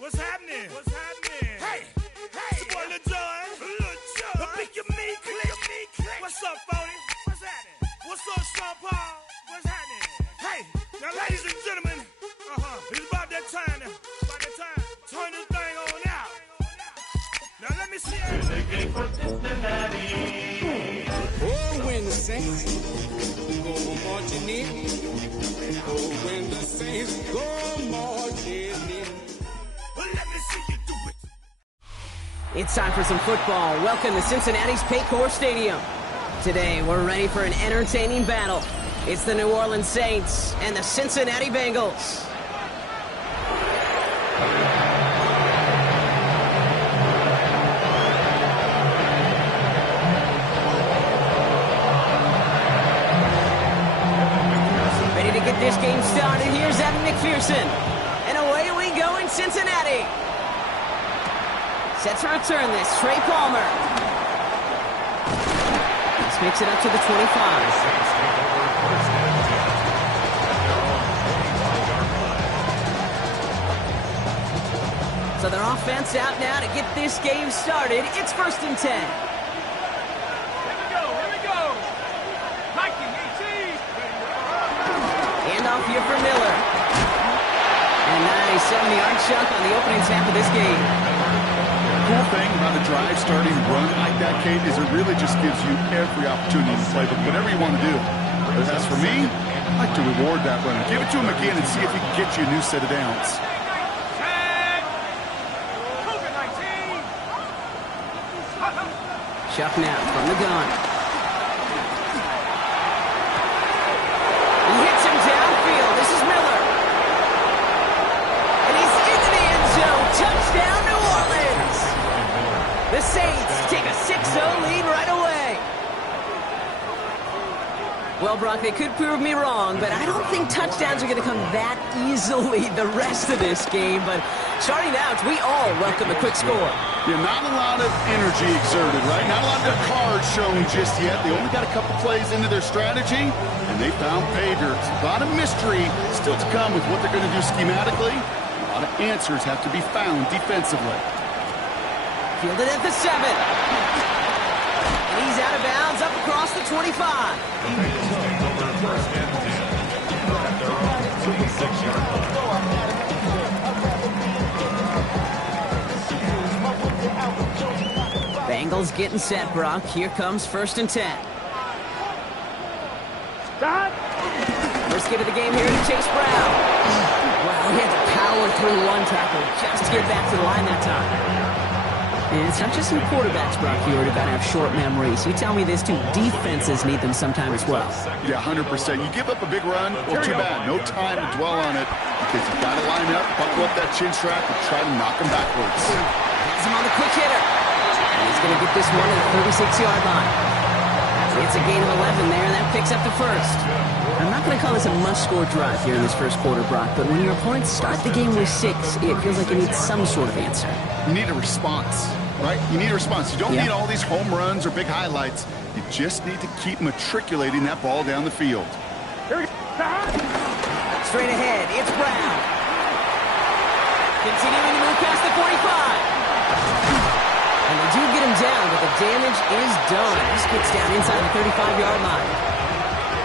What's happening? What's happening? Hey, it's your boy Lil Jon. The pick your meat click. What's up, Phony? What's happening? What's up, Sean Paul? What's happening? Hey, now ladies and gentlemen, it's about that time now. About that time. Turn this thing on out. Now let me see it. The game for Cincinnati. Oh, when the Saints go marching in. Oh, when the Saints go marching in. Let me see you do it. It's time for some football. Welcome to Cincinnati's Paycor Stadium. Today, we're ready for an entertaining battle. It's the New Orleans Saints and the Cincinnati Bengals. Ready to get this game started. Here's Evan McPherson. And away we go in Cincinnati. Set to return this, Trey Palmer. This makes it up to the 25. So their offense out now to get this game started. It's 1st and 10. Here we go. Nike, 18. Handoff here for Miller. And a nice 70-yard chunk on the opening snap of this game. Cool thing about a drive starting run like that, Kate, is it really just gives you every opportunity to play whatever you want to do. But as for me, I like to reward that run. Give it to him again and see if he can get you a new set of downs. Chuck now from the gun. He hits him downfield. This is Miller. And he's into the end zone. Touchdown, New Orleans. The Saints take a 6-0 lead right away. Well, Brock, they could prove me wrong, but I don't think touchdowns are going to come that easily the rest of this game. But starting out, we all welcome a quick score. Yeah, not a lot of energy exerted, right? Not a lot of their cards shown just yet. They only got a couple plays into their strategy, and they found pay dirt. A lot of mystery still to come with what they're going to do schematically. A lot of answers have to be found defensively. Fielded at the 7. And he's out of bounds up across the 25. Bengals getting set, Brock. Here comes 1st and 10. First get of the game here to Chase Brown. Wow, he had to power through one tackle just to get back to the line that time. And it's not just in quarterbacks, Brock, you already got to have short memories. You tell me this too, defenses need them sometime as well. Yeah, 100%. You give up a big run, well, too bad. No time to dwell on it because you've got to line up, buckle up that chin strap, and try to knock him backwards. Has him on the quick hitter. And he's going to get this one at the 36-yard line. It's a gain of 11 there, and that picks up the first. I'm not going to call this a must-score drive here in this first quarter, Brock, but when your opponents start the game with 6, it feels like it needs some sort of answer. You need a response, right? You need a response. You don't need all these home runs or big highlights. You just need to keep matriculating that ball down the field. Straight ahead, it's Brown. Continuing to move past the 45. And they do get him down, but the damage is done. This gets down inside the 35-yard line.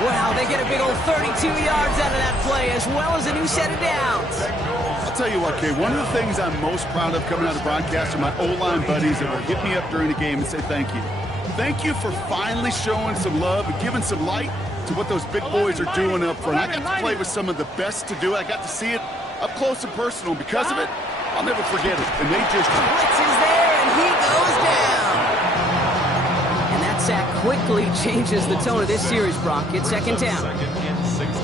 Wow, they get a big old 32 yards out of that play, as well as a new set of downs. I'll tell you what, Kay, one of the things I'm most proud of coming out of broadcast are my O-line buddies that will hit me up during the game and say thank you. Thank you for finally showing some love and giving some light to what those big boys are doing up front. I got to play with some of the best to do it. I got to see it up close and personal. Because of it, I'll never forget it. And they just... Blitz is there, and he goes down. And that sack quickly changes the tone of this series, Brock. It's 2nd down.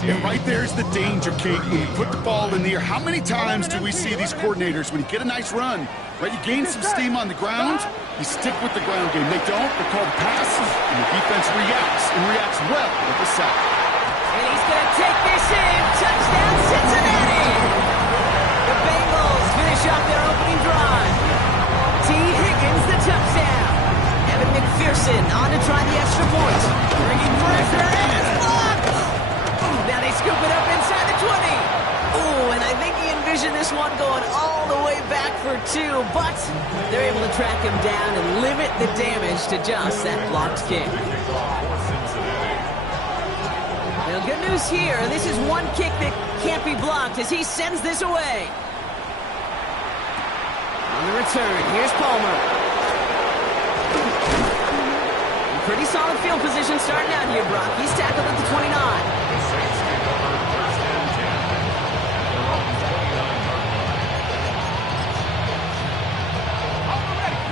And right there's the danger, Kate. When you put the ball in the air, how many times do we see these coordinators, when you get a nice run, right, you gain some steam on the ground, you stick with the ground game. They don't, they call the pass, and the defense reacts, and reacts well with the sack. And he's going to take this in. Touchdown, Cincinnati! The Bengals finish off their opening drive. T. Higgins, the touchdown. Evan McPherson on to try the extra point. Bringing pressure, and it's blocked! Now they scoop it up inside the 20. Oh, and I think he envisioned precision. This one going all the way back for two, but they're able to track him down and limit the damage to just that blocked kick. Now, good news here. This is one kick that can't be blocked as he sends this away. On the return, here's Palmer. Pretty solid field position starting out here, Brock. He's tackled at the 29.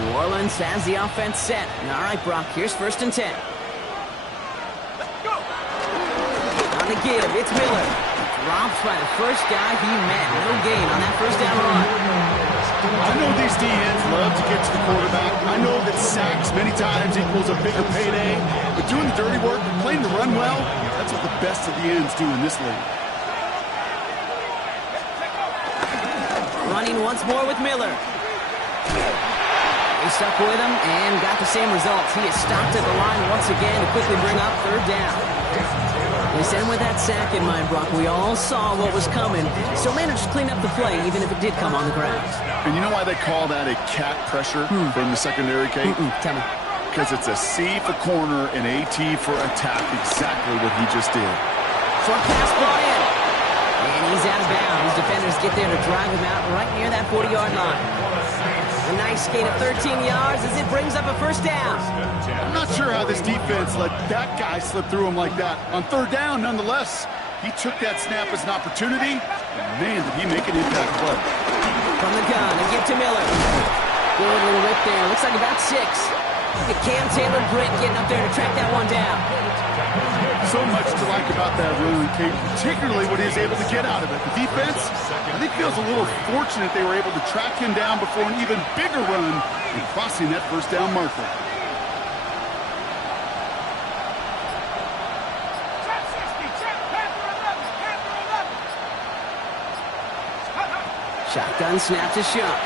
New Orleans has the offense set. All right, Brock, here's 1st and 10. On the give, it's Miller. Dropped by the first guy he met. No gain on that first down run. I know these DNs love to get to the quarterback. I know that sacks many times equals a bigger payday. But doing the dirty work, playing the run well, that's what the best of the ends do in this league. Running once more with Miller. He stuck with him and got the same results. He is stopped at the line once again to quickly bring up 3rd down. And with that sack in mind, Brock, we all saw what was coming. Still managed to clean up the play, even if it did come on the ground. And you know why they call that a cat pressure from the secondary, Kate? Tell me. Because it's a C for corner and a T for attack, exactly what he just did. Short pass ball in. And he's out of bounds. Defenders get there to drive him out right near that 40-yard line. A nice gain of 13 yards as it brings up a 1st down. I'm not sure how this defense let that guy slip through him like that. On 3rd down, nonetheless, he took that snap as an opportunity. And man, did he make an impact play. From the gun, and give to Miller. Good little rip there. Looks like about 6. Cam Taylor-Britt getting up there to track that one down. So much to like about that run, Kate, particularly what he was able to get out of it. The defense, I think, feels a little fortunate they were able to track him down before an even bigger run and crossing that 1st down marker. Shotgun snap to Shuck.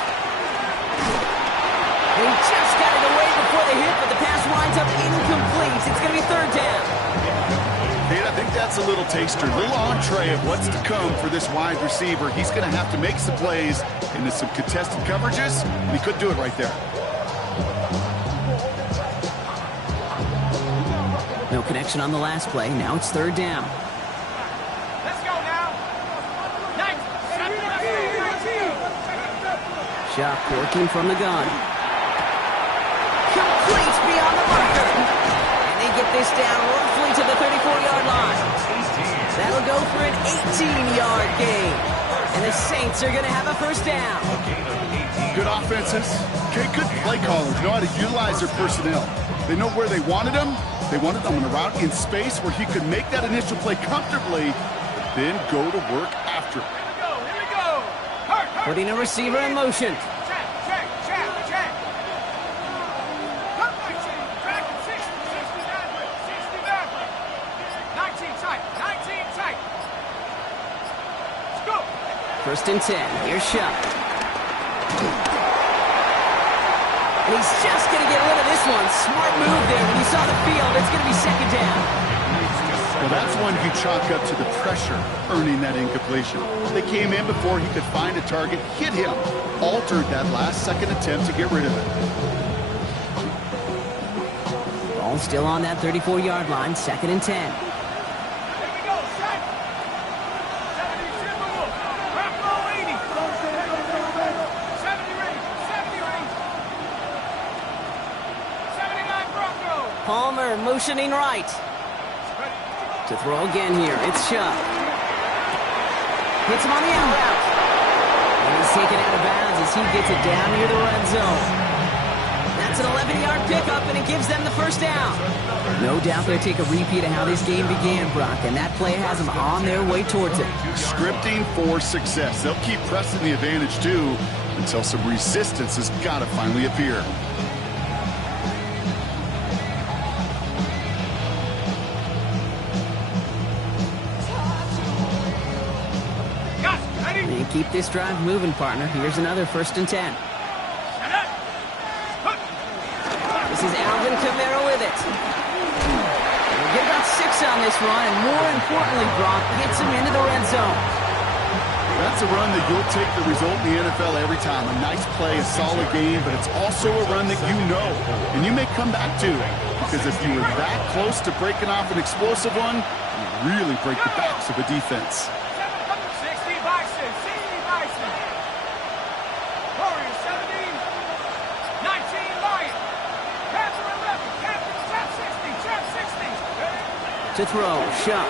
He just got it away before the hit, but the pass winds up incomplete. It's going to be 3rd down. Kate, I think that's a little taster, a little entree of what's to come for this wide receiver. He's going to have to make some plays into some contested coverages, and he could do it right there. No connection on the last play. Now it's 3rd down. Let's go now. 19. Shuck working from the gun. Complete beyond the marker. And they get this down roughly to the 34-yard line. That'll go for an 18-yard gain. And the Saints are going to have a 1st down. Good offenses. Okay, good play callers know how to utilize their personnel. They know where they wanted him. They wanted him on a route in space where he could make that initial play comfortably, but then go to work after it. Here we go. Hurt. Putting a receiver in motion. Check. Cut 19. Track 60, 69. 19 tight. Let's go. 1st and 10. Here's Shuck. And he's just going to get rid of this one. Smart move there. When you saw the field, it's going to be 2nd down. Well, that's one you chalk up to the pressure earning that incompletion. They came in before he could find a target, hit him, altered that last-second attempt to get rid of it. Ball still on that 34-yard line. 2nd and 10. Here we go. Set. 70 Timberwolf. Buffalo 80. 70 range. 79 Bronco. Palmer motioning right. To throw again here. It's Shuck. Hits him on the out route. And he's taken out of bounds as he gets it down near the red zone. That's an 11-yard pickup, and it gives them the 1st down. No doubt they'll take a repeat of how this game began, Brock, and that play has them on their way towards it. Scripting for success. They'll keep pressing the advantage, too, until some resistance has got to finally appear. And keep this drive moving, partner. Here's another 1st and 10. This is Alvin Kamara with it. We'll get about 6 on this run, and more importantly, Brock gets him into the red zone. That's a run that you'll take the result in the NFL every time. A nice play, a solid game, but it's also a run that you know, and you may come back to. Because if you were that close to breaking off an explosive one, you really break the backs of a defense. 60 Bison, 60 Bison. Warriors 17, 19 Lion. Panther 11, Captain, trap 60, trap 60. To throw, Shough.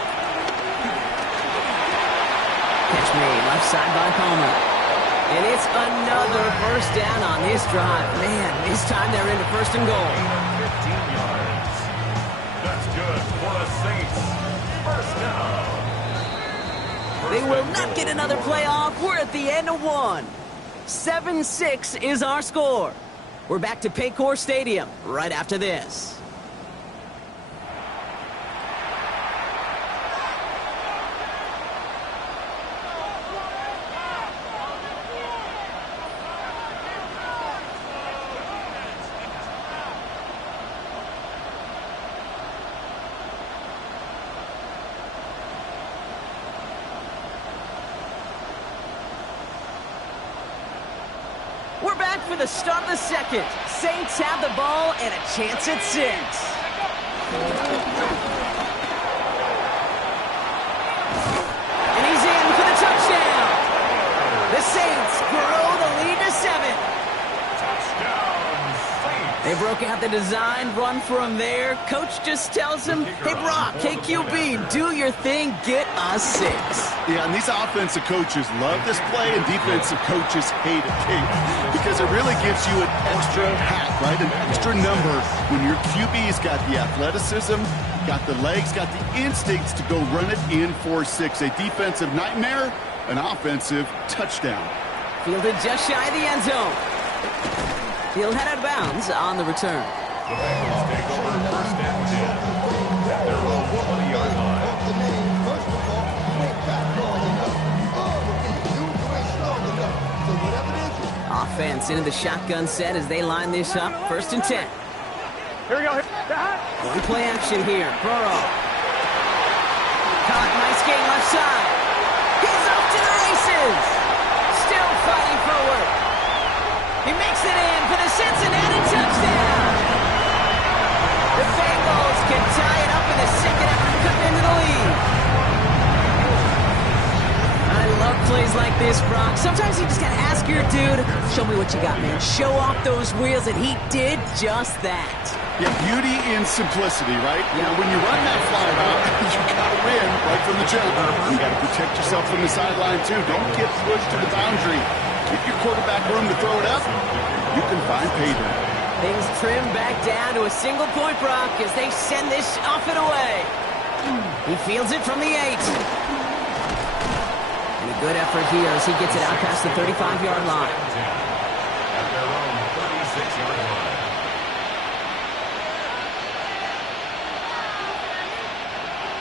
Catch made, left side by Palmer. And it's another first down on this drive. Man, this time they're into first and goal. 15 yards. That's good for the Saints. First down. They will not get another play off. We're at the end of one. 7-6 is our score. We're back to Paycor Stadium right after this. We're back for the start of the second. Saints have the ball and a chance at 6. And he's in for the touchdown. The Saints grow the lead to 7. Touchdown, Saints. They broke out the design run from there. Coach just tells him, hey, Brock, KQB, do your thing, get us 6. Yeah, and these offensive coaches love this play, and defensive coaches hate it because it really gives you an extra hat, right? An extra number when your QB's got the athleticism, got the legs, got the instincts to go run it in for 6. A defensive nightmare, an offensive touchdown. Fielded just shy of the end zone. He'll head out of bounds on the return. The Bengals take over first and 10 at their own 20-yard line. Offense into the shotgun set as they line this up. First and 10. Here we go. One play action here. Burrow. Caught, nice gain left side. He's off to the races. Still fighting forward. He makes it in for the Cincinnati touchdown. The Bengals can tie it up in the second after cutting into the lead. I love plays like this, Brock. Sometimes you just gotta ask your dude, show me what you got, man. Show off those wheels, and he did just that. Yeah, beauty in simplicity, right? You know, when you run that fly route, you gotta win right from the jump. You gotta protect yourself from the sideline, too. Don't get pushed to the boundary. Give your quarterback room to throw it up. You can find payday. Things trim back down to a single point, Brock, as they send this off and away. He fields it from the 8. And a good effort here as he gets it out past the 35-yard line. At their own 36-yard line.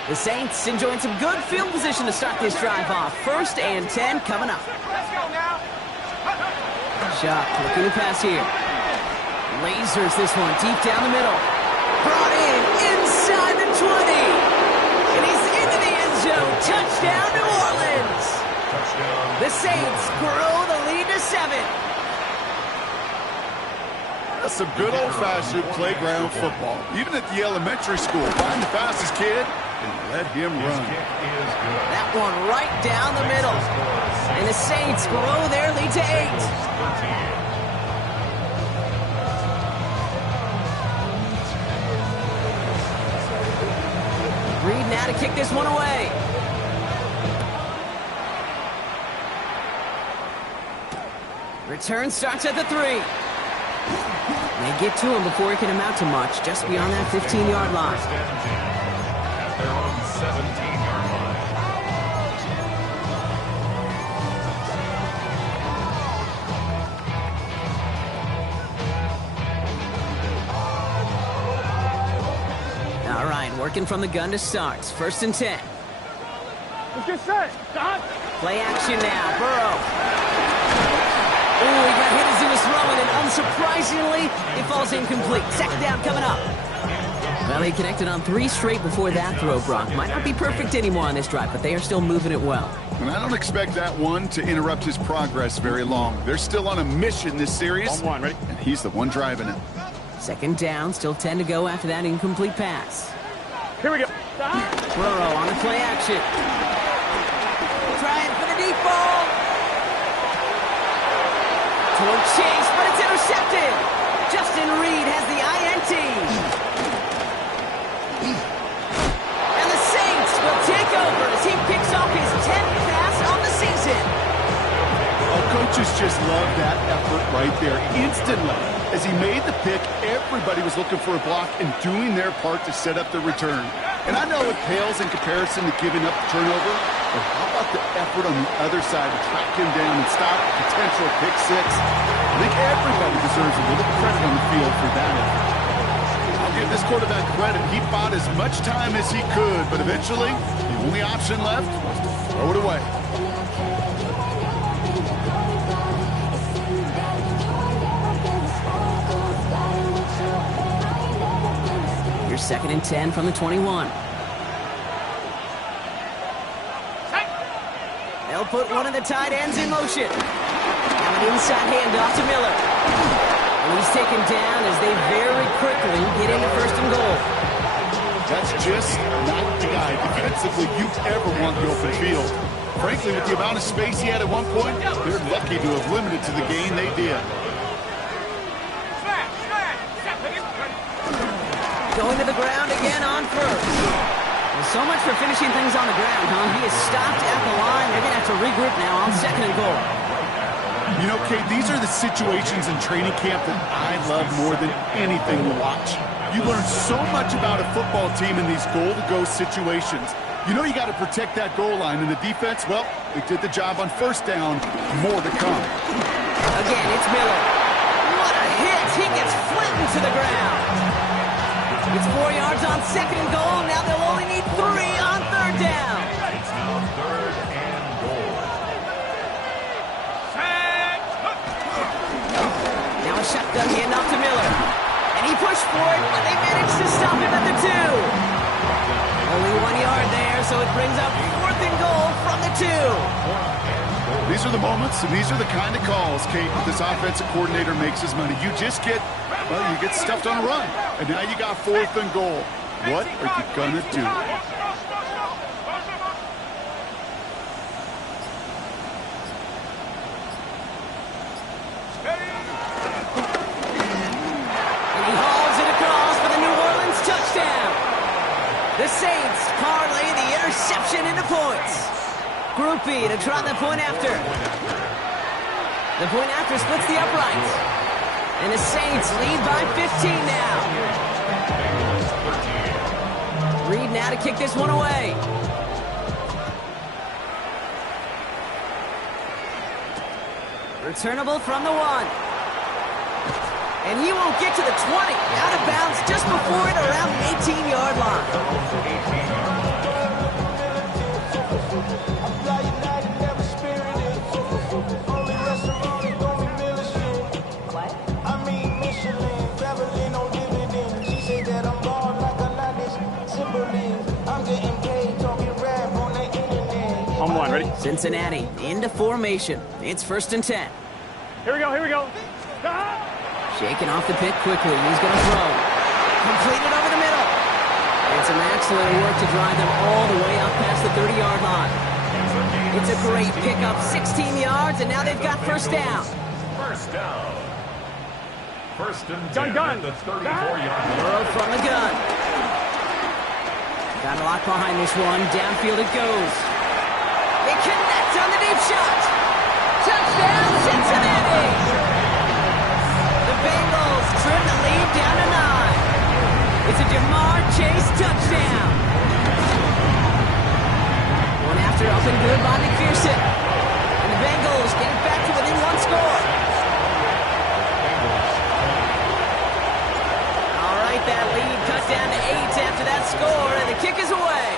The Saints enjoying some good field position to start this drive off. First and 10 coming up. Let's go now. Shough looking to pass here. Lasers this one deep down the middle. Brought in inside the 20. And he's into the end zone. Touchdown, New Orleans. Touchdown. The Saints grow the lead to 7. That's some good old-fashioned playground football. Even at the elementary school, find the fastest kid and let him His run. kick is good. That one right down the middle. And the Saints grow their lead to 8. Reed now to kick this one away. Return starts at the 3. They get to him before he can amount to much, just beyond that 15-yard line. First and 10 at their own 17-yard line. All right, working from the gun to start. First and 10. Let's get set. Don. Play action now. Burrow. Ooh, he got hit as he was throwing, and unsurprisingly, it falls incomplete. Second down coming up. Well, they connected on 3 straight before that throw, Brock. Might not be perfect anymore on this drive, but they are still moving it well. And I don't expect that one to interrupt his progress very long. They're still on a mission this series, Ready? and he's the one driving it. 2nd down, still 10 to go after that incomplete pass. Here we go. Burrow on the play action. Trying for the deep ball. Toward Chase, but it's intercepted. Justin Reed has the INT. And the Saints will take over as he picks off his 10th pass on the season. Well, coaches just love that effort right there. Instantly, as he made the pick, everybody was looking for a block and doing their part to set up the return. And I know it pales in comparison to giving up the turnover, but how about the effort on the other side to track him down and stop a potential pick six? I think everybody deserves a little credit on the field for that effort. I'll give this quarterback credit. He bought as much time as he could, but eventually, the only option left was to throw it away. Here's 2nd and 10 from the 21. They'll put one of the tight ends in motion. Now an inside handoff to Miller. And he's taken down as they very quickly get into 1st and goal. That's just not the guy defensively you ever want the open field. Frankly, with the amount of space he had at one point, they're lucky to have limited to the gain they did. Going to the ground again on 1st. Well, so much for finishing things on the ground, huh? He is stopped at the line. They're going to have to regroup now on 2nd and goal. You know, Kate, these are the situations in training camp that I love more than anything to watch. You learn so much about a football team in these goal-to-go situations. You know you got to protect that goal line, and the defense, well, they did the job on 1st down. More to come. Again, it's Miller. What a hit! He gets flattened to the ground. It's 4 yards on 2nd and goal. Now they'll only need 3 on 3rd down. It's now 3rd and goal. Now a shotgun handoff to Miller. And he pushed for it, but they managed to stop him at the 2. Only 1 yard there, so it brings up 4th and goal from the 2. These are the moments, and these are the kind of calls, Kate, that this offensive coordinator makes his money. You just get, well, you get stuffed on a run. And now you got 4th and goal. What are you going to do? And he hauls it across for the New Orleans touchdown. The Saints parlay the interception into points. Group B to try the point after. The point after splits the uprights. And the Saints lead by 15 now. Reed now to kick this one away. Returnable from the 1. And he won't get to the 20. Out of bounds just before it around the 18-yard line. On 1, ready? Cincinnati into formation. It's 1st and 10. Here we go. Shaking off the pick quickly. He's going to throw. Completed over the middle. And some excellent work to drive them all the way up past the 30-yard line. It's a great pickup, 16 yards, and now they've got 1st down. 1st down. 1st and 10 Gun. at the 34-yard line. Burrow from the gun. Got a lot behind this one. Downfield it goes. They connect on the deep shot. Touchdown, Cincinnati! The Bengals trim the lead down to 9. It's a Jamar Chase touchdown. One after up and good by McPherson. And the Bengals get it back to within 1 score. All right, that lead cut down to 8 after that score, and the kick is away.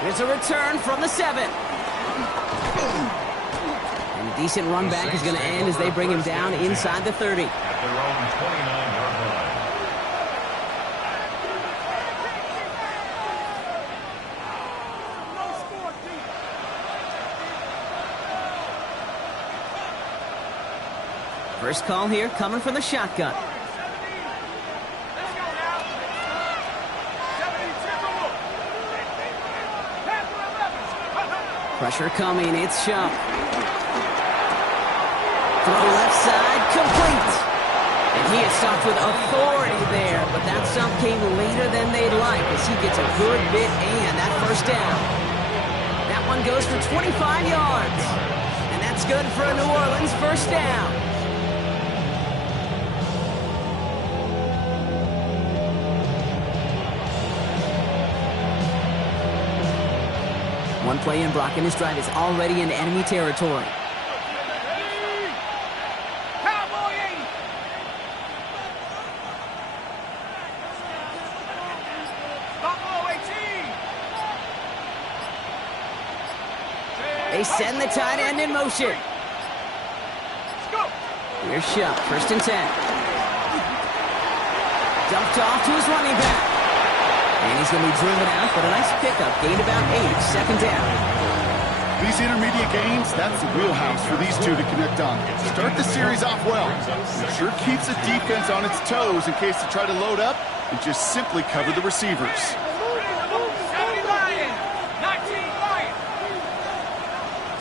Here's a return from the 7. And a decent run back is going to end as they bring him down inside the 30. At their own 29-yard line. First call here coming from the shotgun. Let's go now. 70 Timberwolves. Panther 11. Pressure coming, it's Shump. Throw left side, complete. And he is stopped with authority there, but that stop came later than they'd like as he gets a good bit and that first down. That one goes for 25 yards. And that's good for a New Orleans first down. One play in, Brock, and his drive is already in enemy territory. Cowboy 80. Buffalo 18. They send the tight end in motion. Let's go. Here's Shump, 1st and 10. Dumped off to his running back. And he's going to be driven out, but a nice pickup. Gained about 8, 2nd down. These intermediate gains, that's the wheelhouse for these two to connect on. Start the series off well. It sure keeps the defense on its toes in case they try to load up and just simply cover the receivers. 70 Lions. 19 Lions.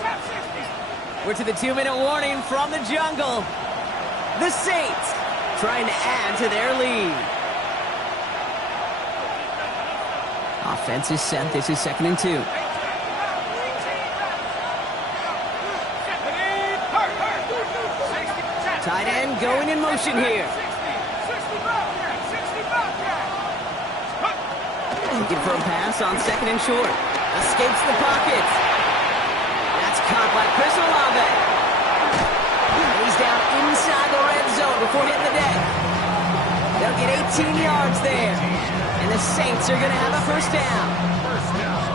Top 60. We're to the 2-minute warning from the jungle. The Saints trying to add to their lead. Offense is set. This is 2nd and 2. Tight end going in motion here. Looking for a pass on 2nd and short. Escapes the pocket. That's caught by Chris Olave. And he's down inside the red zone before hitting the deck. They'll get 18 yards there. And the Saints are going to have a first down.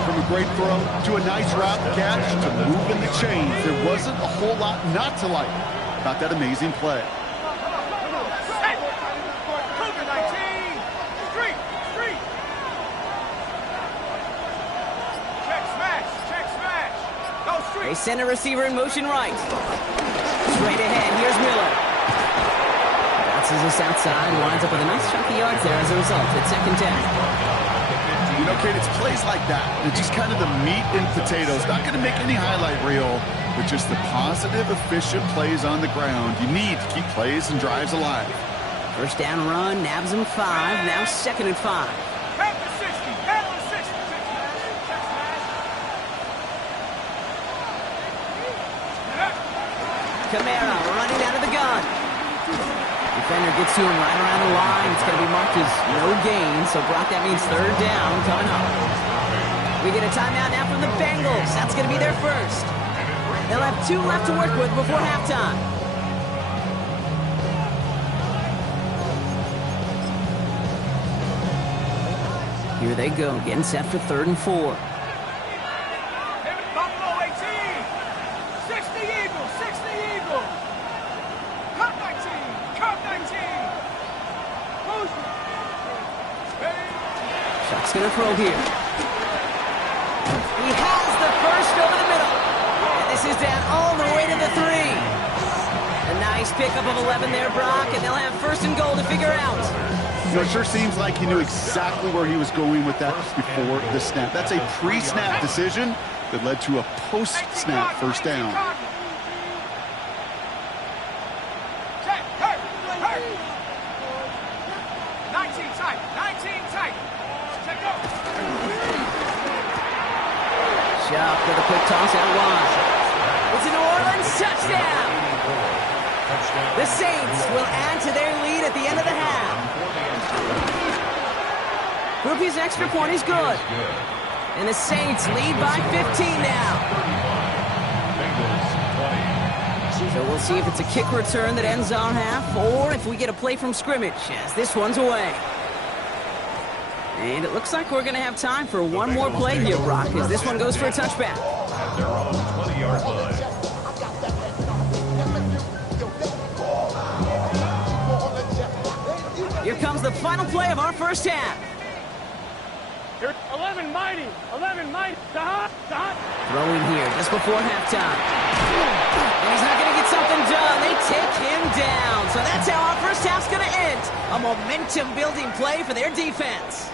From a great throw to a nice route catch to moving the chains, there wasn't a whole lot not to like about that amazing play. Hey! Cougar 19! Street! Street! Check smash! Check smash! Go street! They send a receiver in motion right. Straight ahead, here's Miller. Bounces this outside, lines up with a nice chunk of yards there as a result. It's 2nd down. You know, Kate, it's plays like that. It's just kind of the meat and potatoes. Not going to make any highlight reel, but just the positive, efficient plays on the ground. You need to keep plays and drives alive. First down run, nabs him 5, now 2nd and 5. Panther 60! Panther 60! Check smash! Kamara running out of the gun. Defender gets to him right around the line. It's going to be marked as no gain. So, Brock, that means 3rd down coming up. We get a timeout now from the Bengals. That's going to be their first. They'll have 2 left to work with before halftime. Here they go, getting set for 3rd and 4. Buffalo 18! 60 Eagles! 60 Eagles! Cup 19! Cup 19! Booster! Shock's going to throw here. He has the first over the middle. And this is down all the way to the 3. A nice pickup of 11 there, Brock, and they'll have 1st and goal to figure out. You know, it sure seems like he knew exactly where he was going with that before the snap. That's a pre-snap decision that led to a post-snap first down. Check! Hurt! Hurt! 19 tight! 19 tight! Check go! Sharp with a quick toss out wide. It's a New Orleans touchdown. The Saints will add to their lead at the end of the half. Groupie's extra point is good. And the Saints lead by 15 now. So we'll see if it's a kick return that ends our half or if we get a play from scrimmage as this one's away. And it looks like we're going to have time for one more play here, Brock, as this one goes for a touchback. At their own 20-yard line. Here comes the final play of our first half. 11 mighty. 11 mighty. Throwing here just before halftime. And he's not going to get something done. They take him down. momentum-building play for their defense.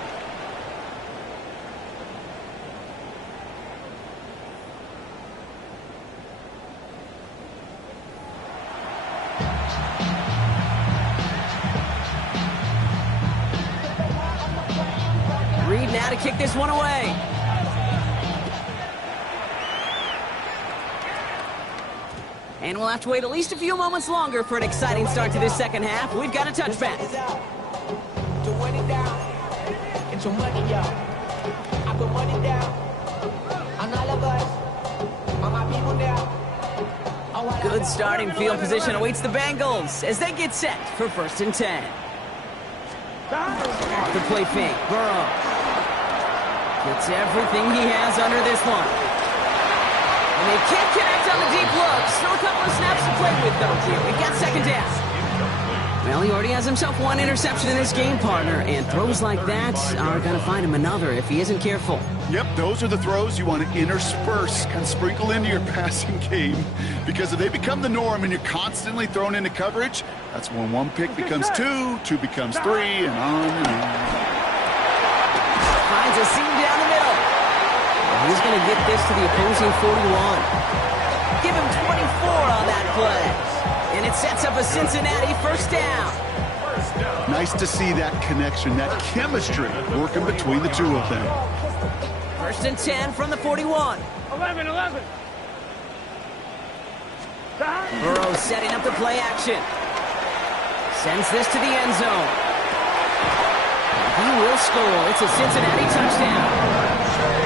Reed now to kick this one away. And we'll have to wait at least a few moments longer for an exciting start to this second half. We've got a touchback. To win it down, get your money down. I put money down on all of us, on my people now. Good starting field position awaits the Bengals as they get set for 1st and 10. Off the play fake, Burrow gets everything he has under this one. And they can't connect on the deep look. Still a couple of snaps to play with, though, here. We've got 2nd down. Well, he already has himself one interception in this game, partner, and throws like that are going to find him another if he isn't careful. Yep, those are the throws you want to intersperse and sprinkle into your passing game, because if they become the norm and you're constantly thrown into coverage, that's when one pick becomes two becomes three, and on and on. Finds a seam down the middle. And he's going to get this to the opposing 41. Give him 24 on that play. And it sets up a Cincinnati 1st down. Nice to see that connection, that chemistry working between the two of them. 1st and 10 from the 41. 11. Burrow setting up the play action. Sends this to the end zone. He will score. It's a Cincinnati touchdown.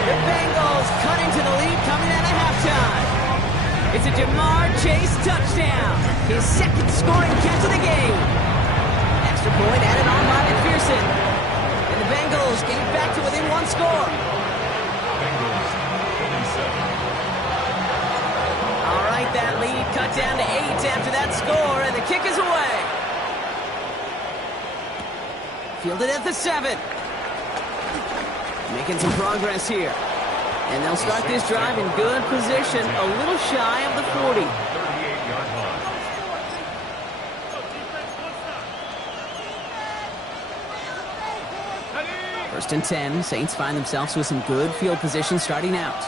The Bengals cut into the lead coming out of halftime. It's a Jamar Chase touchdown. His 2nd scoring catch of the game. Extra point added on by McPherson. And the Bengals get it back to within one score. All right, that lead cut down to 8 after that score, and the kick is away. Fielded at the 7. Making some progress here. And they'll start this drive in good position, a little shy of the 40. 38-yard line. 1st and 10. Saints find themselves with some good field position starting out.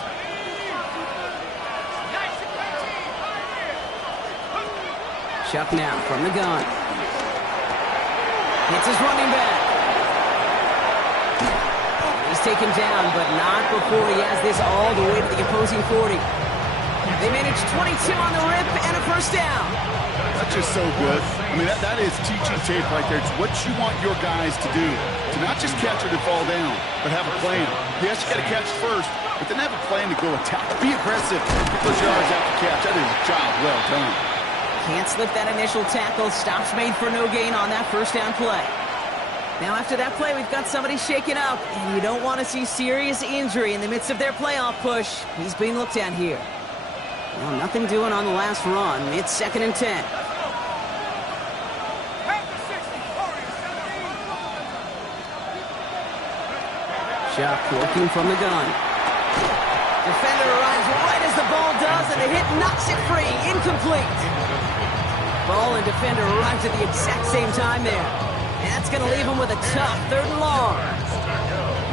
Chuck now from the gun. Hits his running back. He's taken down, but not before he has this all the way to the opposing 40. They managed 22 on the rip and a 1st down. That's just so good. I mean, that is teaching tape right there. It's what you want your guys to do. To not just catch it and fall down, but have a plan. Yes, you got to catch first, but then have a plan to go attack. Be aggressive. Get those yards after catch. That is a job well done. Can't slip that initial tackle. Stops made for no gain on that 1st down play. Now after that play, we've got somebody shaken up, and you don't want to see serious injury in the midst of their playoff push. He's being looked at here. Well, nothing doing on the last run. It's 2nd and 10. Chuck working from the gun. Defender arrives right as the ball does, and the hit knocks it free. Incomplete. Ball and defender arrives at the exact same time there. And that's going to leave him with a tough 3rd and long.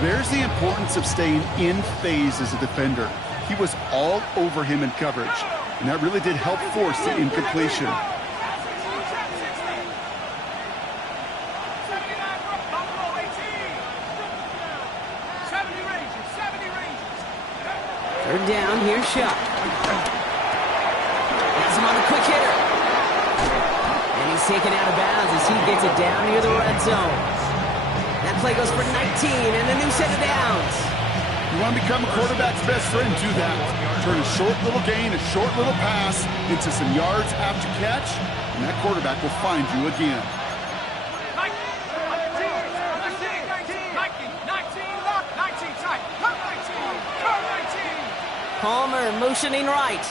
There's the importance of staying in phase as a defender. He was all over him in coverage, and that really did help force the incompletion. Third down, here's Chuck. Has him on the quick hitter. And he's taken out of bounds as he gets it down near the red zone. That play goes for 19 and a new set of downs. You want to become a quarterback's best friend, do that. Turn a short little gain, a short little pass into some yards after catch, and that quarterback will find you again. 19 lock, 19 tight, 19. Palmer motioning right.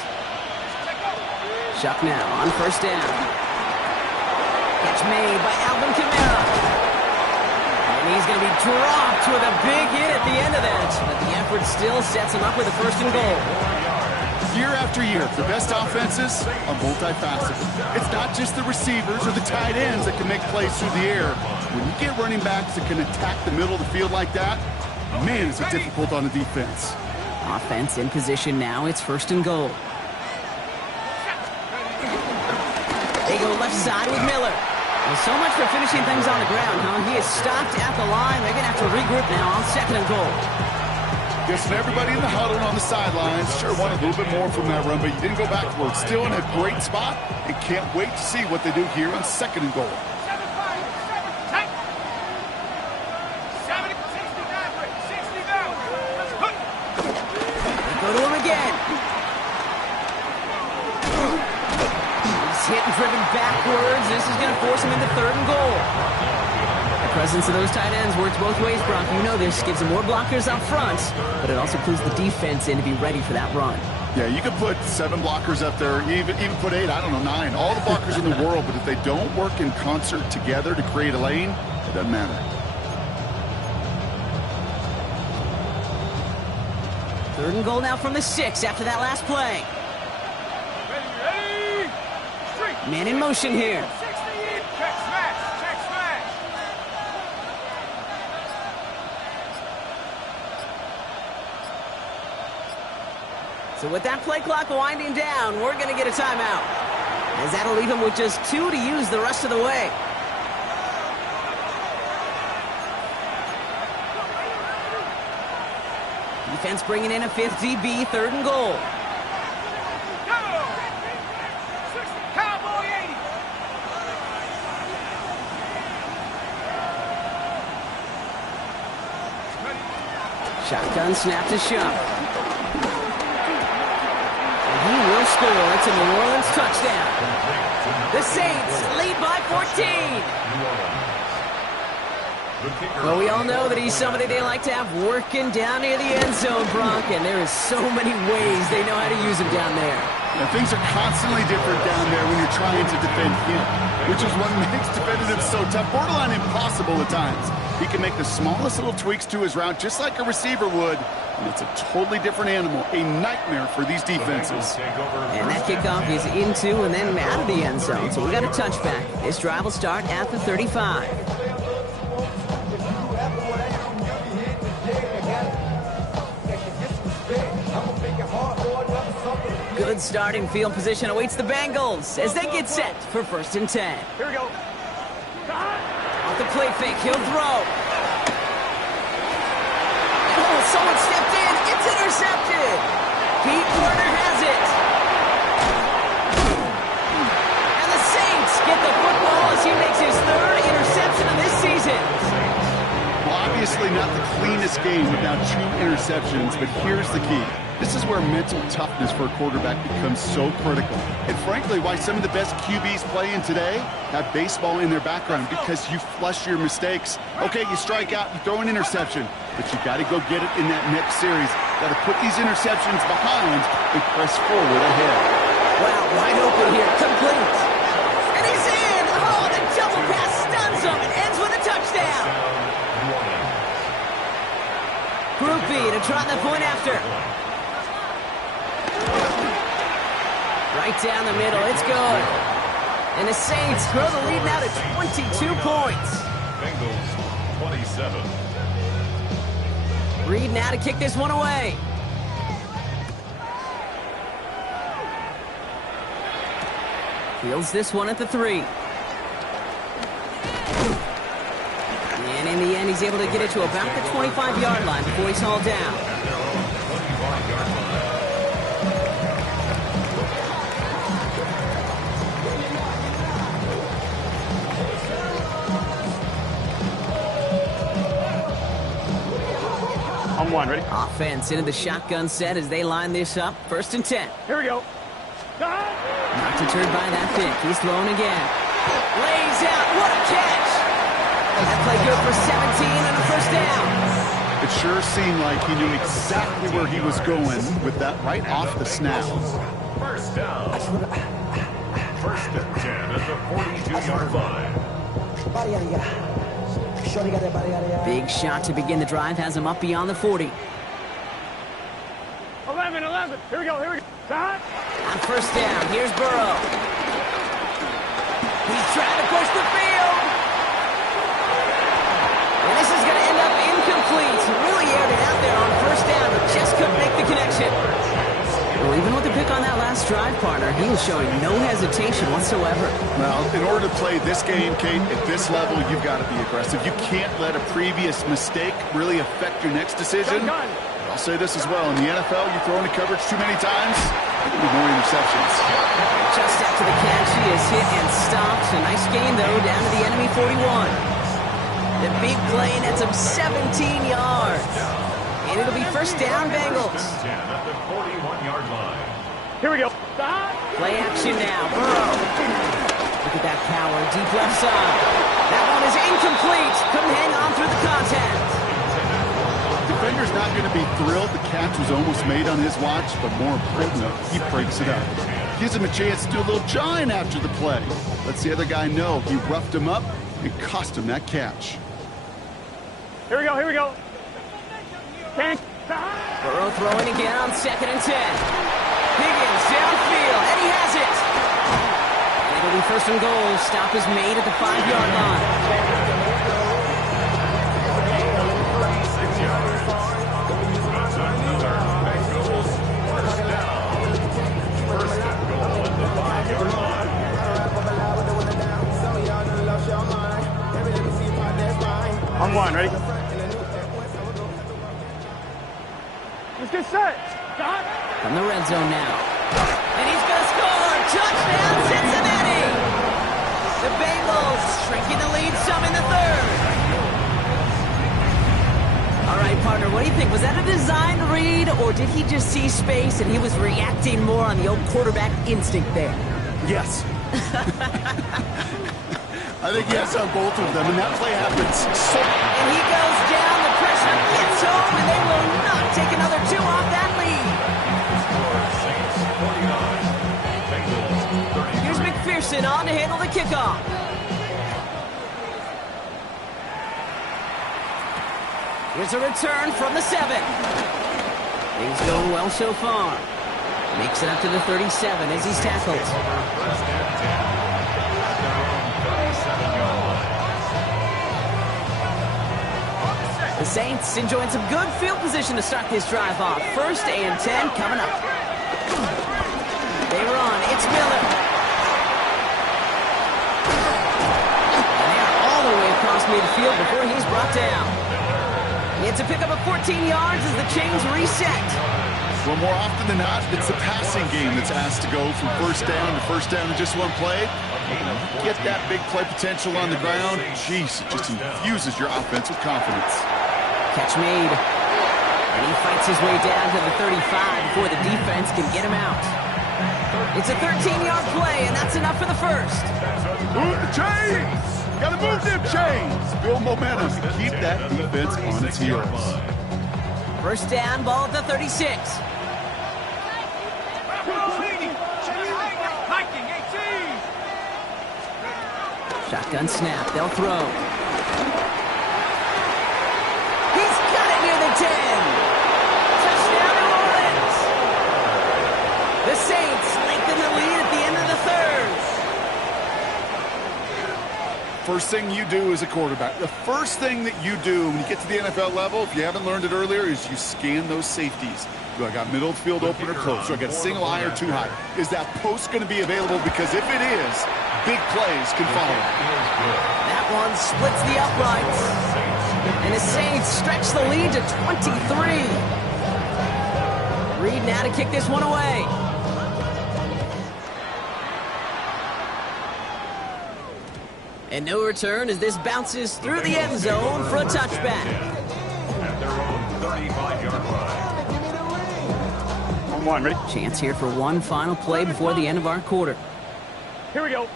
Chuck now on 1st down. Catch made by Alvin Kamara. And he's going to be dropped with a big hit at the end of that. But the effort still sets him up with a 1st and goal. Year after year, the best offenses are multifaceted. It's not just the receivers or the tight ends that can make plays through the air. When you get running backs that can attack the middle of the field like that, man, is it difficult on the defense. Offense in position now. It's 1st and goal. They go left side with Miller. Well, so much for finishing things on the ground, huh? He is stopped at the line. They're going to have to regroup now on 2nd and goal. Guessing everybody in the huddle and on the sidelines sure wanted a little bit more from that run, but you didn't go backwards. Still in a great spot and can't wait to see what they do here on 2nd and goal. 60 down. Go to him again. He's hit and driven backwards. This is going to force him into 3rd and goal. The presence of those tight ends works both ways, Brock. You know this. Gives them more blockers up front, but it also clues the defense in to be ready for that run. Yeah, you could put 7 blockers up there, even put 8, I don't know, 9. All the blockers in the world, but if they don't work in concert together to create a lane, it doesn't matter. 3rd and goal now from the 6 after that last play. Ready. Street. Man in motion here. 60 in. Check smash. Check smash. So with that play clock winding down, we're going to get a timeout, as that'll leave him with just 2 to use the rest of the way. Defense bringing in a 5th DB, 3rd and goal. Go. 60. Cowboy 80. Shotgun snap to Shump. He will score. It's a New Orleans touchdown. The Saints lead by 14. Well, we all know that he's somebody they like to have working down near the end zone, Brock, and there is so many ways they know how to use him down there. And things are constantly different down there when you're trying to defend him, which is what makes defending him so tough, borderline impossible at times. He can make the smallest little tweaks to his route just like a receiver would, and it's a totally different animal, a nightmare for these defenses. And that kickoff is into and then out of the end zone, so we got a touchback. This drive will start at the 35. Good starting field position awaits the Bengals as they get set for 1st and 10. Here we go. Off the play fake, he'll throw. Oh, someone stepped in. It's intercepted. Pete Werner has it. And the Saints get the football as he makes his 3rd interception of this season. Well, obviously not the cleanest game with now 2 interceptions, but here's the key. This is where mental toughness for a quarterback becomes so critical. And frankly, why some of the best QBs playing today have baseball in their background, because you flush your mistakes. Okay, you strike out, you throw an interception, but you got to go get it in that next series. Got to put these interceptions behind and press forward ahead. Wow, wide open here, complete. And he's in! Oh, the double pass stuns him and ends with a touchdown. Groupie to try the point after. Right down the middle, it's good. And the Saints grow the lead now to 22 points. Bengals 27. Reed now to kick this one away. Fields this one at the 3. And in the end, he's able to get it to about the 25-yard line before he's hauled down. On 1, ready? Offense into the shotgun set as they line this up. 1st and 10. Here we go. Not deterred by that pick. He's thrown again. Lays out. What a catch. That play good for 17 and a 1st down. It sure seemed like he knew exactly where he was going with that right off the snap. 1st down. 1st and 10 at the 42-yard line. Big shot to begin the drive has him up beyond the 40. 11, 11. 11. Here we go. Time. On first down, here's Burrow. He's trying to push the field. And this is going to end up incomplete. He really aired it out there on first down, but just couldn't make the connection. Well, even with the pick on that last drive, partner, he was showing no hesitation whatsoever. Well, in order to play this game, Kate, at this level, you've got to be aggressive. You can't let a previous mistake really affect your next decision. I'll say this as well. In the NFL, you throw into coverage too many times, there'll be more interceptions. Just after the catch, he is hit and stopped. A nice gain, though, down to the enemy 41. The big play nets him 17 yards. And it'll be first down, Bengals. At the 41-yard line. Here we go. Play action now. Burrow. Look at that power. Deep left side. That one is incomplete. Couldn't hang on through the contact. Defender's not going to be thrilled the catch was almost made on his watch, but more importantly, he breaks it up. Gives him a chance to do a little jawing after the play. Lets the other guy know he roughed him up and cost him that catch. Here we go. Burrow throwing again on 2nd and 10. Higgins downfield, and he has it. And it'll be first and goal. Stop is made at the 5-yard line. On one, ready? Let's get set. Stop. From the red zone now. And he's going to score. Touchdown, Cincinnati. The Bengals shrinking the lead some in the third. All right, partner, what do you think? Was that a design read, or did he just see space and he was reacting more on the old quarterback instinct there? Yes. I think he has on both of them, and that play happens so... And he goes down, the pressure gets home, and they will not take another 2 off that lead. Here's McPherson on to handle the kickoff. Here's a return from the 7. Things going well so far. Makes it up to the 37 as he's tackled. The Saints enjoying some good field position to start this drive off. 1st and 10 coming up. They run. It's Miller. And they are all the way across midfield before he's brought down. It's a pickup of 14 yards as the chains reset. Well, more often than not, it's the passing game that's asked to go from first down in just one play. Get that big play potential on the ground. Jeez, it just infuses your offense with confidence. Catch made. And he fights his way down to the 35 before the defense can get him out. It's a 13-yard play, and that's enough for the first. Move the chains! Gotta move them chains! Build momentum to keep that defense on its heels. First down, ball at the 36. Shotgun snap, they'll throw. He's got it near the 10. Touchdown, New Orleans. The Saints lengthen the lead at the end of the third. First thing you do as a quarterback, the first thing that you do when you get to the NFL level, if you haven't learned it earlier, is you scan those safeties. Do I got middle field open or close? Do I got a single eye or too high? Is that post going to be available? Because if it is, big plays can follow. That one splits the uprights. And the Saints stretch the lead to 23. Reed now to kick this one away. And no return as this bounces through the end zone for a touchback. At their own 35-yard line. On one, ready? Chance here for one final play before the end of our quarter. Here we go.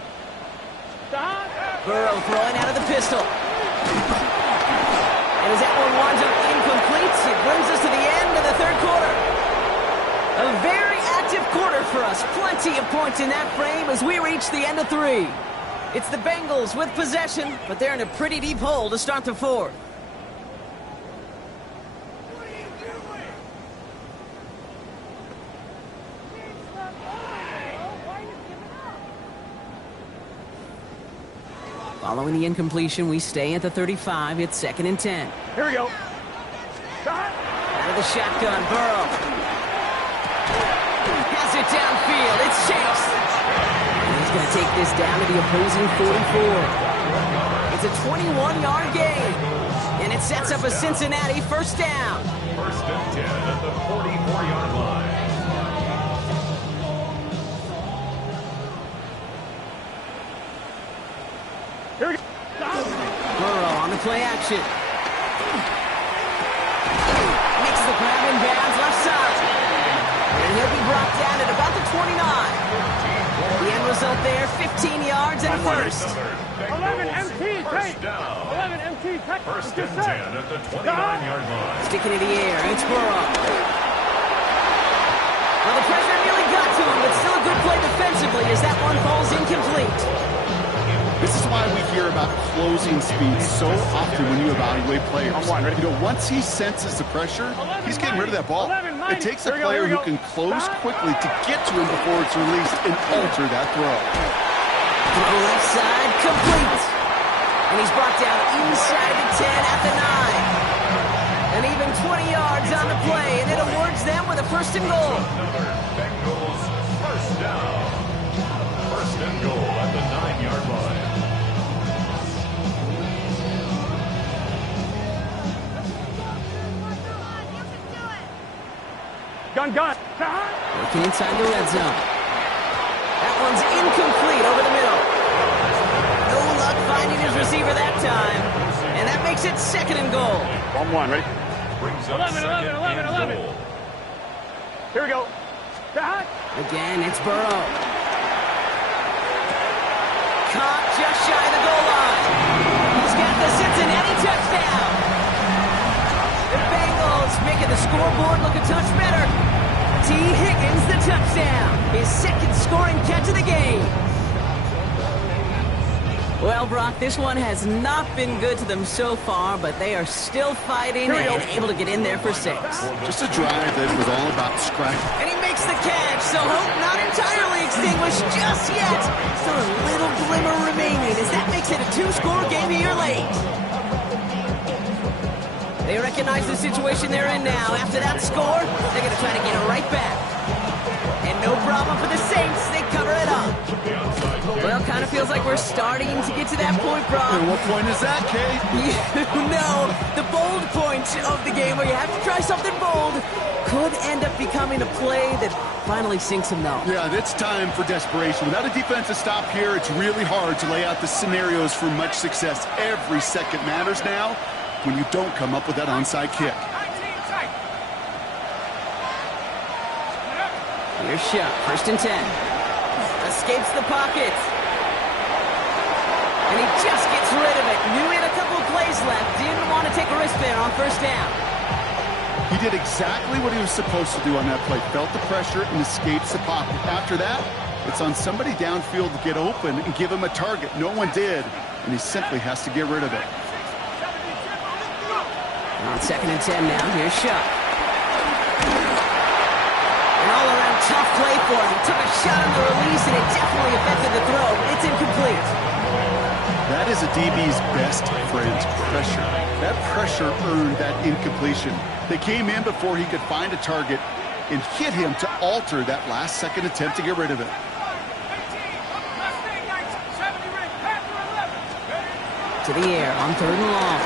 Stop. Burrow throwing out of the pistol. And as that one winds up incomplete, it brings us to the end of the third quarter. A very active quarter for us. Plenty of points in that frame as we reach the end of 3. It's the Bengals with possession, but they're in a pretty deep hole to start the fourth. Following the incompletion, we stay at the 35. It's 2nd and 10. Here we go. Stop. Out of the shotgun, Burrow. Has it downfield. It's Chase. And he's going to take this down to the opposing 44. It's a 21-yard gain. And it sets up a Cincinnati first down. 1st and 10 at the 44-yard line. Here we go. Burrow on the play action. Makes the grab in bounds left side. And he'll be brought down at about the 29. The end result there, 15 yards and first. 11 MT, take. 11 MT, take. 1st and 10 at the 29-yard line. Sticking in the air, it's Burrow. Well, the pressure nearly got to him, but still a good play defensively as that one falls incomplete. This is why we hear about closing speed so often when you evaluate players. You know, once he senses the pressure, he's getting rid of that ball. It takes a player who can close quickly to get to him before it's released and alter that throw. Throw left side, complete. And he's brought down inside the 10 at the 9. And even 20 yards on the play, and it awards them with a 1st and goal. Bengals first down. 1st and goal at the 9-yard line. Gun. Working inside the red zone. That one's incomplete over the middle. No luck finding his receiver that time. And that makes it 2nd and goal. 1-1, ready? Brings up 11. 2nd and goal. Here we go. Stop. Again, it's Burrow. Caught just shy of the goal line. He's got the Cincinnati touchdown. The Bengals making the scoreboard look a touch better. T. Higgins the touchdown. His 2nd scoring catch of the game. Well, Brock, this one has not been good to them so far, but they are still fighting and able to get in there for 6. Just a drive that was all about scratch. And he makes the catch, so hope not entirely extinguished just yet. Still a little glimmer remaining as that makes it a 2-score game here late. They recognize the situation they're in now. After that score, they're going to try to get it right back. And no problem for the Saints. They cover it up. Well, kind of feels like we're starting to get to that point, Brock. And what point is that, Kate? You know, the bold point of the game where you have to try something bold could end up becoming a play that finally sinks him, though. Yeah, it's time for desperation. Without a defensive stop here, it's really hard to lay out the scenarios for much success. Every second matters now when you don't come up with that onside kick. Here's Shuck, 1st and 10. Escapes the pocket. And he just gets rid of it. Knew he had a couple of plays left. Didn't want to take a risk there on 1st down. He did exactly what he was supposed to do on that play. Felt the pressure and escapes the pocket. After that, it's on somebody downfield to get open and give him a target. No one did, and he simply has to get rid of it. On 2nd and 10 now, here's Shuck. An all-around tough play for him. He took a shot on the release, and it definitely affected the throw. It's incomplete. That is a DB's best friend, pressure. That pressure earned that incompletion. They came in before he could find a target and hit him to alter that last-second attempt to get rid of it. To the air on 3rd and long.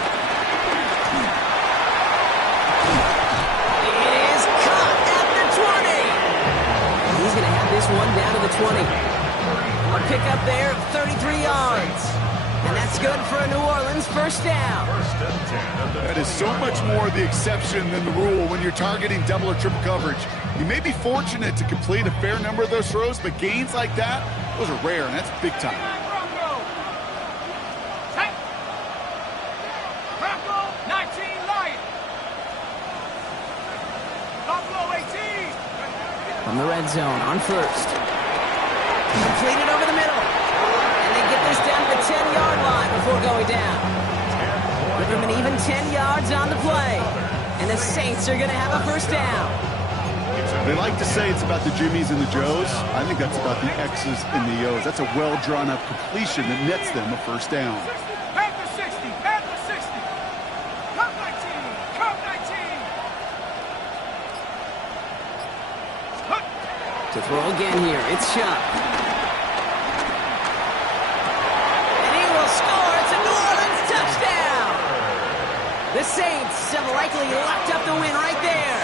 It is caught at the 20. He's going to have this one down to the 20. A pickup there of 33 yards. And that's good for a New Orleans first down. That is so much more the exception than the rule when you're targeting double or triple coverage. You may be fortunate to complete a fair number of those throws, but gains like that, those are rare, and that's big time. From the red zone on 1st. Completed over the middle. And they get this down to the 10-yard line before going down. Give them an even 10 yards on the play. And the Saints are going to have a first down. They like to say it's about the Jimmies and the Joes. I think that's about the X's and the O's. That's a well-drawn-up completion that nets them a first down. At the 60, at the 60. Come 19, come 19. To throw again here, it's Shuck. And he will score. It's a New Orleans touchdown. The Saints have likely locked up the win right there.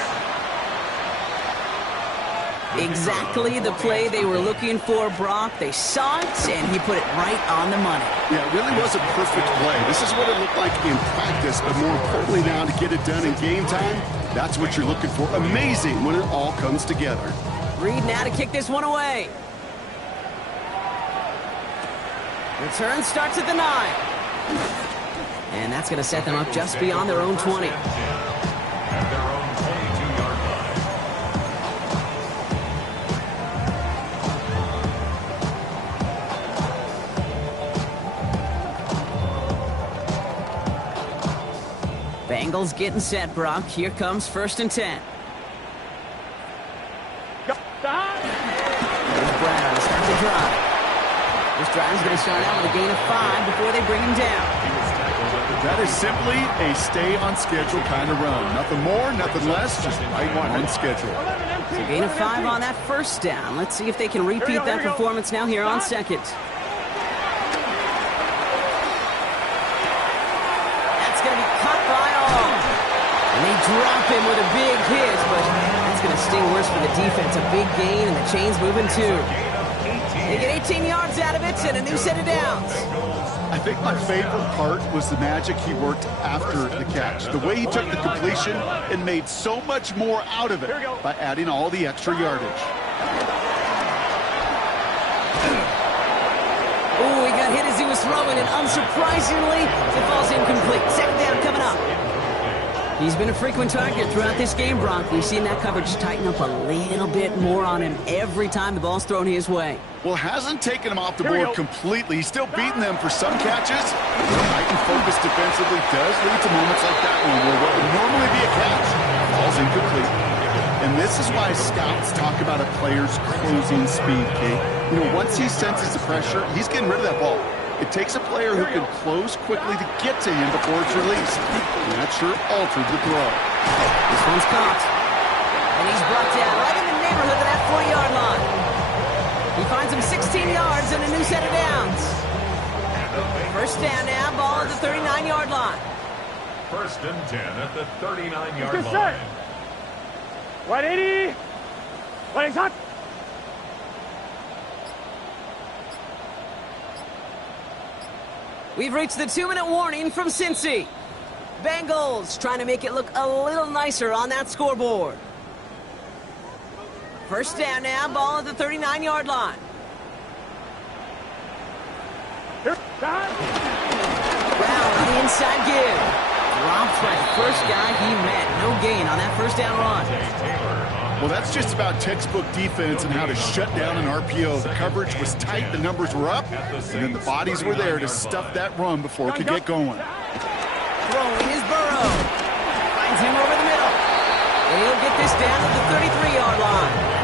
Exactly the play they were looking for, Brock. They saw it, and he put it right on the money. Yeah, it really was a perfect play. This is what it looked like in practice, but more importantly now to get it done in game time, that's what you're looking for. Amazing when it all comes together. Reed now to kick this one away. Return starts at the 9. And that's going to set them up just beyond their own 20. At their own 22-yard line. Bengals getting set, Brock. Here comes 1st and 10. Here's Brown to start the drive. This drive is going to start out with a gain of 5 before they bring him down. That is simply a stay-on-schedule kind of run. Nothing more, nothing less, just right on schedule. So gain of 5 on that first down. Let's see if they can repeat that performance now here on second. That's going to be cut by all. And they drop him with a big hit, but that's going to sting worse for the defense. A big gain, and the chain's moving too. They get 18 yards out of it and a new set of downs. I think my favorite part was the magic he worked after the catch. The way he took the completion and made so much more out of it by adding all the extra yardage. Oh, he got hit as he was throwing, and unsurprisingly, it falls incomplete. Second down coming up. He's been a frequent target throughout this game, Brock. We've seen that coverage tighten up a little bit more on him every time the ball's thrown his way. Well, hasn't taken him off the board completely. He's still beating them for some catches. Tight and focused defensively does lead to moments like that one where what would normally be a catch falls incomplete. And this is why scouts talk about a player's closing speed, Kate. You know, once he senses the pressure, he's getting rid of that ball. It takes a player who can close quickly to get to him before it's released. And that sure altered the throw. This one's caught. And he's brought down right in the neighborhood of that 40-yard line. He finds him 16 yards and a new set of downs. First down now, ball at the 39-yard line. 1st and 10 at the 39-yard line. 180. Playing hot. We've reached the 2-minute warning from Cincy. Bengals trying to make it look a little nicer on that scoreboard. First down now, ball at the 39-yard line. Brown on the inside give. Dropped by the first guy he met. No gain on that first down run. Well, that's just about textbook defense and how to shut down an RPO. The coverage was tight, the numbers were up, and then the bodies were there to stuff that run before it could get going. Throwing is Burrow. Finds him over the middle. And he'll get this down at the 33-yard line.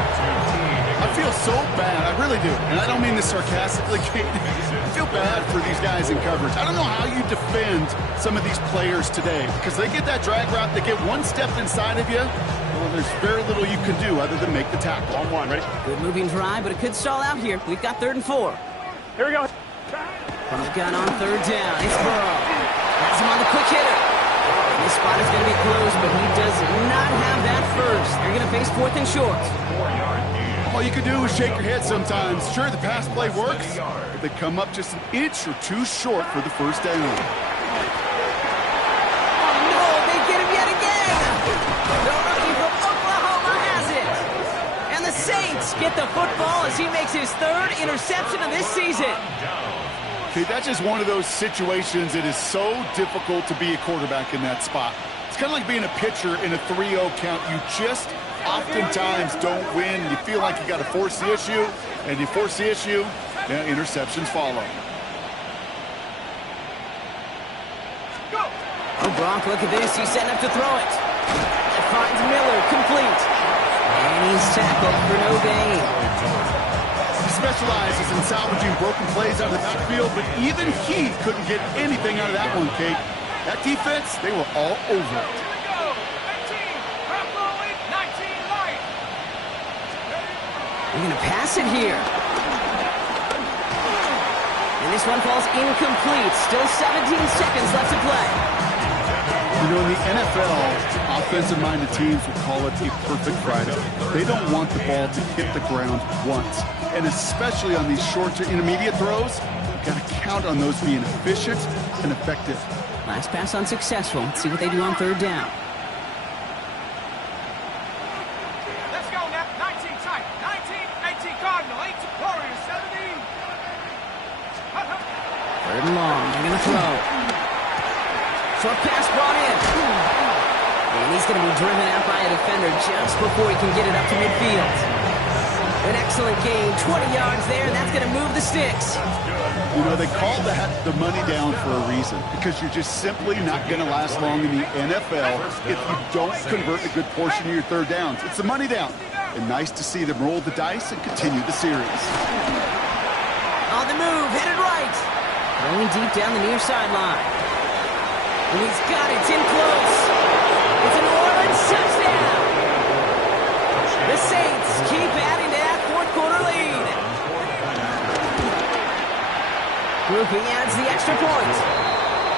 I feel so bad, I really do, and I don't mean this sarcastically, Kate. I feel bad for these guys in coverage. I don't know how you defend some of these players today, because they get that drag route, they get one step inside of you, well, there's very little you can do other than make the tackle. On one, ready? Good moving drive, but it could stall out here. We've got 3rd and 4. Here we go. From the gun on 3rd down, it's Burrow. Has him on the quick hitter. This spot is going to be close, but he does not have that first. They're going to face 4th and short. 4-yard gain. All you can do is shake your head sometimes. Sure, the pass play works, but they come up just an inch or two short for the first down. Oh, no, they get him yet again. The rookie from Oklahoma has it. And the Saints get the football as he makes his 3rd interception of this season. Okay, that's just one of those situations that is so difficult to be a quarterback in that spot. It's kind of like being a pitcher in a 3-0 count. You just oftentimes don't win. You feel like you got to force the issue, and you force the issue, yeah, interceptions follow. Oh, Brock, look at this. He's setting up to throw it. It finds Miller complete. And he's tackled for no gain. He specializes in salvaging broken plays out of the backfield, but even he couldn't get anything out of that one, Kate. That defense, they were all over it. They're going to pass it here. And this one falls incomplete. Still 17 seconds left to play. You know, in the NFL, offensive-minded teams will call it a perfect Friday. They don't want the ball to hit the ground once. And especially on these short to intermediate throws, you've got to count on those being efficient and effective. Last pass unsuccessful. Let's see what they do on third down. Let's go now. 19 tight. 19, 18 Cardinal. 18 Warriors. 17. Third and long. They're going to throw. Short pass brought in. And he's going to be driven out by a defender just before he can get it up to midfield. An excellent gain. 20 yards there, and that's going to move the sticks. You know, they call that the money down for a reason, because you're just simply not going to last long in the NFL if you don't convert a good portion of your third downs. It's the money down. And nice to see them roll the dice and continue the series. On the move, headed right. Throwing deep down the near sideline. And he's got it. It's in close. It's a New Orleans touchdown. The Saints keep adding to that fourth-quarter lead. Grouping adds the extra point.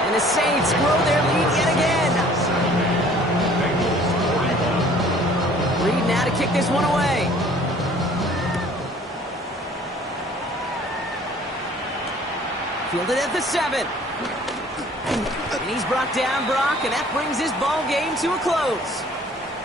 And the Saints grow their lead yet again. Reed now to kick this one away. Fielded at the 7. And he's brought down, Brock, and that brings this ball game to a close.